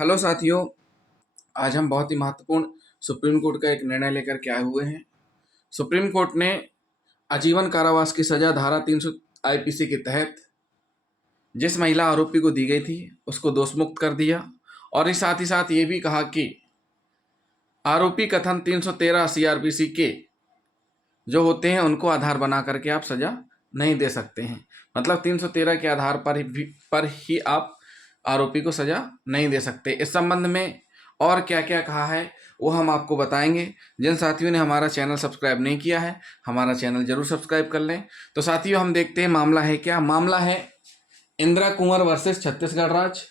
Hello साथियों। आज हम बहुत ही महत्वपूर्ण सुप्रीम कोर्ट का एक निर्णय लेकर के आए हुए हैं। सुप्रीम कोर्ट ने आजीवन कारावास की सजा धारा 300 आईपीसी के तहत जिस महिला आरोपी को दी गई थी उसको दोषमुक्त कर दिया और इस साथ ही साथ ये भी कहा कि आरोपी कथन 313 सीआरपीसी के जो होते हैं उनको आधार बना करके आप सजा नहीं दे सकते हैं। मतलब 313 के आधार पर ही आप आरोपी को सजा नहीं दे सकते। इस संबंध में और क्या क्या कहा है वो हम आपको बताएंगे। जिन साथियों ने हमारा चैनल सब्सक्राइब नहीं किया है हमारा चैनल जरूर सब्सक्राइब कर लें। तो साथियों हम देखते हैं मामला है क्या। मामला है इंदिरा कुंवर वर्सेस छत्तीसगढ़ राज्य।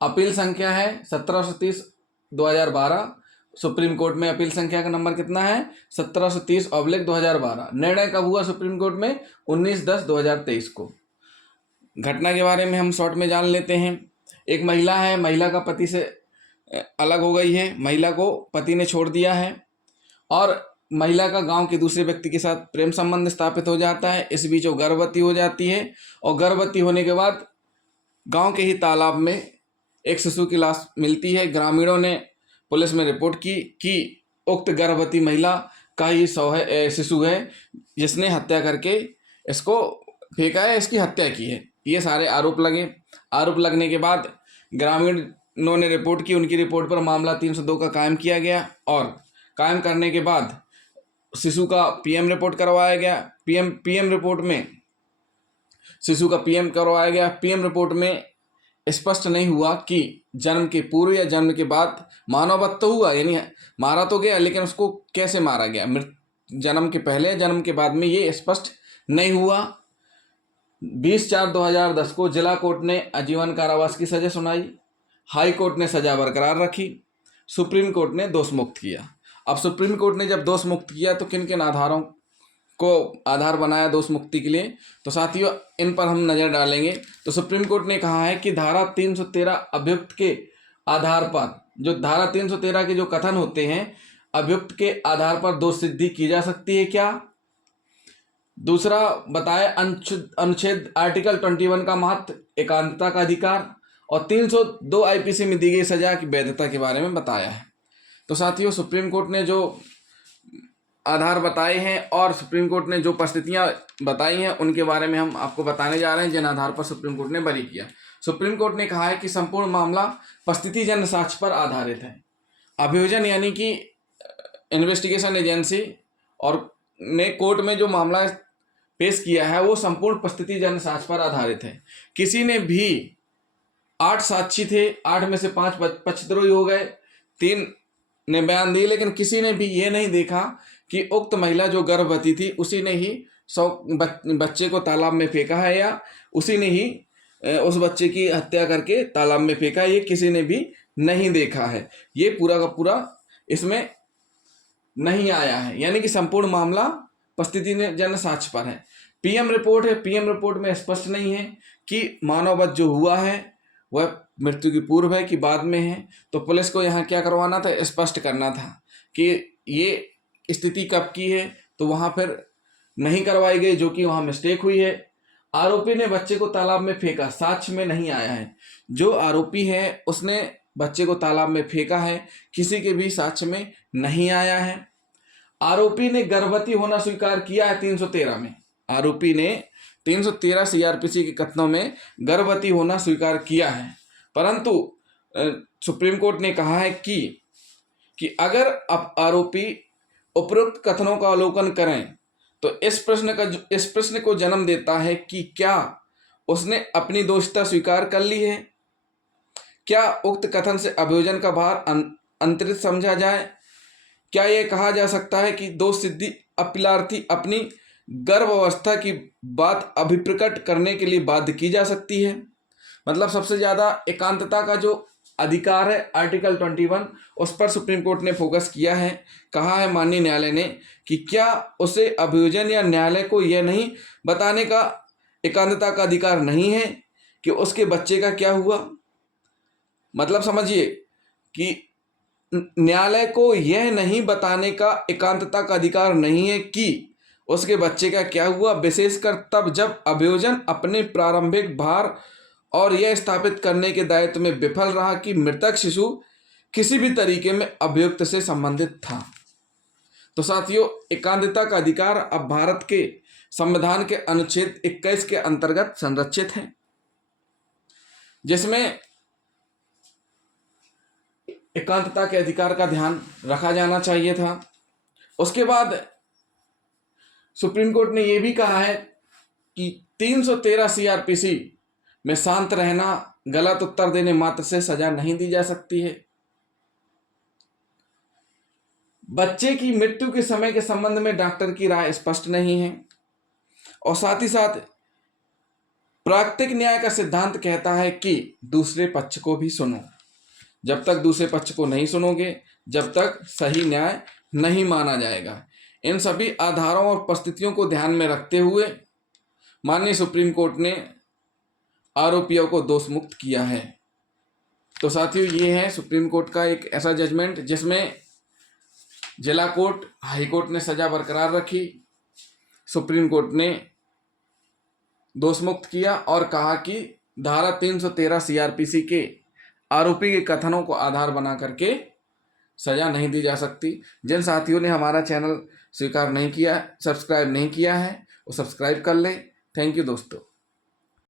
अपील संख्या है 1730/2012। सुप्रीम कोर्ट में अपील संख्या का नंबर कितना है 1730/2012। निर्णय कब हुआ सुप्रीम कोर्ट में 19/10/2023 को। घटना के बारे में हम शॉर्ट में जान लेते हैं। एक महिला है, महिला का पति से अलग हो गई है, महिला को पति ने छोड़ दिया है और महिला का गांव के दूसरे व्यक्ति के साथ प्रेम संबंध स्थापित हो जाता है। इस बीच वो गर्भवती हो जाती है और गर्भवती होने के बाद गांव के ही तालाब में एक शिशु की लाश मिलती है। ग्रामीणों ने पुलिस में रिपोर्ट की कि उक्त गर्भवती महिला का ही शिशु है जिसने हत्या करके इसको फेंका है, इसकी हत्या की है। ये सारे आरोप लगे। आरोप लगने के बाद ग्रामीणों ने रिपोर्ट की। उनकी रिपोर्ट पर मामला 302 का कायम किया गया और कायम करने के बाद शिशु का पीएम रिपोर्ट करवाया गया। पीएम रिपोर्ट में शिशु का पीएम करवाया गया। पीएम रिपोर्ट में स्पष्ट नहीं हुआ कि जन्म के पूर्व या जन्म के बाद मानव वध तो हुआ, यानी मारा तो गया, लेकिन उसको कैसे मारा गया, जन्म के पहले या जन्म के बाद में, ये स्पष्ट नहीं हुआ। 20/4/2010 को जिला कोर्ट ने आजीवन कारावास की सजा सुनाई। हाई कोर्ट ने सजा बरकरार रखी। सुप्रीम कोर्ट ने दोष मुक्त किया। अब सुप्रीम कोर्ट ने जब दोष मुक्त किया तो किन किन आधारों को आधार बनाया दोष मुक्ति के लिए, तो साथियों इन पर हम नज़र डालेंगे। तो सुप्रीम कोर्ट ने कहा है कि धारा 313 अभियुक्त के आधार पर, जो धारा 313 के जो कथन होते हैं, अभियुक्त के आधार पर दोष सिद्धि की जा सकती है। क्या दूसरा बताया अनुच्छेद आर्टिकल 21 का महत्व, एकांतता का अधिकार, और 302 आईपीसी में दी गई सजा की वैधता के बारे में बताया है। तो साथियों सुप्रीम कोर्ट ने जो आधार बताए हैं और सुप्रीम कोर्ट ने जो परिस्थितियां बताई हैं उनके बारे में हम आपको बताने जा रहे हैं, जिन आधार पर सुप्रीम कोर्ट ने बरी किया। सुप्रीम कोर्ट ने कहा है कि संपूर्ण मामला परिस्थितिजन्य साक्ष्य पर आधारित है। अभियोजन यानी कि इन्वेस्टिगेशन एजेंसी और ने कोर्ट में जो मामला पेश किया है वो संपूर्ण परिस्थितिजन्य साक्ष्य पर आधारित है। किसी ने भी 8 साक्षी थे, 8 में से 5 पक्षद्रोही हो गए, 3 ने बयान दिए, लेकिन किसी ने भी ये नहीं देखा कि उक्त महिला जो गर्भवती थी उसी ने ही बच्चे को तालाब में फेंका है या उसी ने ही उस बच्चे की हत्या करके तालाब में फेंका है। ये किसी ने भी नहीं देखा है। ये पूरा का पूरा इसमें नहीं आया है, यानी कि संपूर्ण मामला परिस्थितिजन्य साक्ष्य पर है। पीएम रिपोर्ट है, पीएम रिपोर्ट में स्पष्ट नहीं है कि मानव वध जो हुआ है वह मृत्यु की पूर्व है कि बाद में है। तो पुलिस को यहाँ क्या करवाना था, स्पष्ट करना था कि ये स्थिति कब की है, तो वहाँ फिर नहीं करवाई गई, जो कि वहाँ मिस्टेक हुई है। आरोपी ने बच्चे को तालाब में फेंका, साक्ष्य में नहीं आया है। जो आरोपी है उसने बच्चे को तालाब में फेंका है, किसी के भी साक्ष्य में नहीं आया है। आरोपी ने गर्भवती होना स्वीकार किया है 313 में। आरोपी ने 313 सीआरपीसी के कथनों में गर्भवती होना स्वीकार किया है, परंतु सुप्रीम कोर्ट ने कहा है कि अगर अब आरोपी उपरोक्त कथनों का अवलोकन करें तो इस प्रश्न को जन्म देता है कि क्या उसने अपनी दोषिता स्वीकार कर ली है। क्या उक्त कथन से अभियोजन का भार अंतरित समझा जाए। क्या यह कहा जा सकता है कि दोष सिद्धि अपीलार्थी अपनी गर्भावस्था की बात अभिप्रकट करने के लिए बाध्य की जा सकती है। मतलब सबसे ज़्यादा एकांतता का जो अधिकार है आर्टिकल 21, उस पर सुप्रीम कोर्ट ने फोकस किया है। कहा है माननीय न्यायालय ने कि क्या उसे अभियोजन या न्यायालय को यह नहीं बताने का एकांतता का अधिकार नहीं है कि उसके बच्चे का क्या हुआ। मतलब समझिए कि न्यायालय को यह नहीं बताने का एकांतता का अधिकार नहीं है कि उसके बच्चे का क्या हुआ, विशेषकर तब जब अभियोजन अपने प्रारंभिक भार और यह स्थापित करने के दायित्व में विफल रहा कि मृतक शिशु किसी भी तरीके में अभियुक्त से संबंधित था। तो साथियों, एकांतता का अधिकार अब भारत के संविधान के अनुच्छेद 21 के अंतर्गत संरक्षित है, जिसमें एकांतता के अधिकार का ध्यान रखा जाना चाहिए था। उसके बाद सुप्रीम कोर्ट ने यह भी कहा है कि 313 सीआरपीसी में शांत रहना, गलत उत्तर देने मात्र से सजा नहीं दी जा सकती है। बच्चे की मृत्यु के समय के संबंध में डॉक्टर की राय स्पष्ट नहीं है, और साथ ही साथ प्राकृतिक न्याय का सिद्धांत कहता है कि दूसरे पक्ष को भी सुनो। जब तक दूसरे पक्ष को नहीं सुनोगे, जब तक सही न्याय नहीं माना जाएगा। इन सभी आधारों और परिस्थितियों को ध्यान में रखते हुए माननीय सुप्रीम कोर्ट ने आरोपियों को दोष मुक्त किया है। तो साथियों, ये है सुप्रीम कोर्ट का एक ऐसा जजमेंट जिसमें जिला कोर्ट, हाई कोर्ट ने सजा बरकरार रखी, सुप्रीम कोर्ट ने दोष मुक्त किया और कहा कि धारा 313 सीआरपीसी के आरोपी के कथनों को आधार बना करके सजा नहीं दी जा सकती। जिन साथियों ने हमारा चैनल स्वीकार नहीं किया, सब्सक्राइब नहीं किया है, वो सब्सक्राइब कर लें। थैंक यू दोस्तों।